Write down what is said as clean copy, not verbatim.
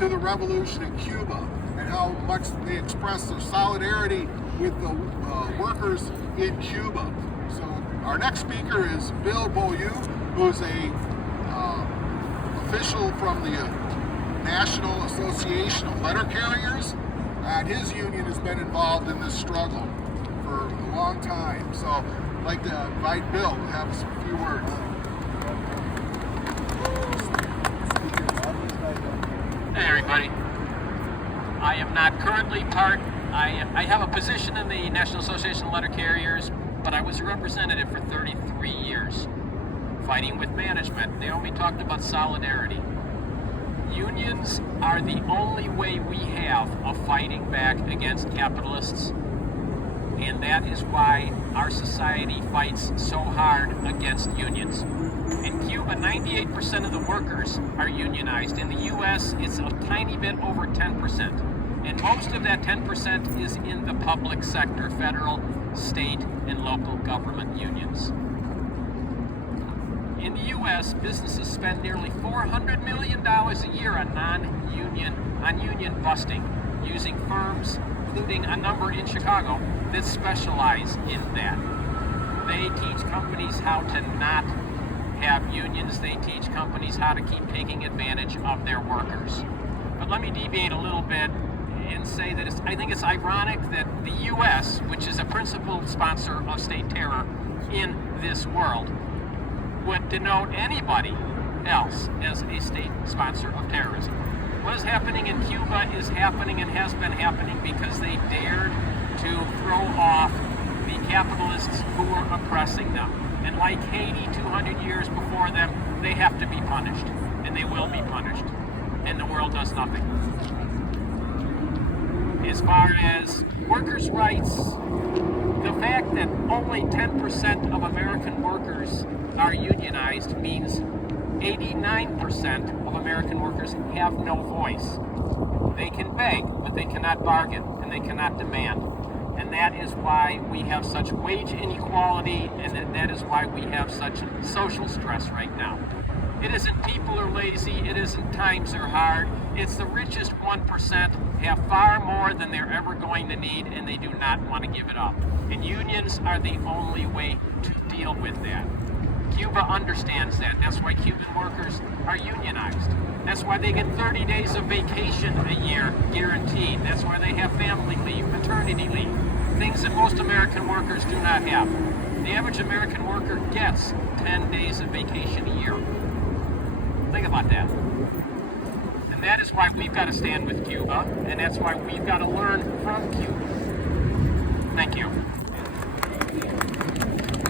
to the revolution in Cuba and how much they expressed their solidarity with the workers in Cuba. So our next speaker is Bill Beaulieu, who's a official from the National Association of Letter Carriers, and his union has been involved in this struggle for a long time. So I'd like to invite Bill to have a few words. Hey everybody. I am not currently I have a position in the National Association of Letter Carriers, but I was a representative for 33 years, fighting with management. They only talked about solidarity. Unions are the only way we have of fighting back against capitalists, and that is why our society fights so hard against unions. In Cuba, 98% of the workers are unionized. In the US, it's a tiny bit over 10%. And most of that 10% is in the public sector, federal, state, and local government unions. In the US, businesses spend nearly $400 million a year on union busting, using firms, including a number in Chicago, that specialize in that. They teach companies how to not have unions. They teach companies how to keep taking advantage of their workers. But let me deviate a little bit and say that I think it's ironic that the U.S., which is a principal sponsor of state terror in this world, would denote anybody else as a state sponsor of terrorism. What is happening in Cuba is happening and has been happening because they dared to throw off the capitalists who were oppressing them. And like Haiti 200 years before them, they have to be punished, and they will be punished, and the world does nothing. As far as workers' rights, the fact that only 10% of American workers are unionized means 89% of American workers have no voice. They can beg, but they cannot bargain, and they cannot demand. And that is why we have such wage inequality, and that is why we have such social stress right now. It isn't people are lazy, it isn't times are hard, it's the richest 1% have far more than they're ever going to need, and they do not want to give it up. And unions are the only way to deal with that. Cuba understands that. That's why Cuban workers are unionized. That's why they get 30 days of vacation a year guaranteed. That's why they have family leave, maternity leave, things that most American workers do not have. The average American worker gets 10 days of vacation a year. Think about that. And that is why we've got to stand with Cuba, and that's why we've got to learn from Cuba. Thank you.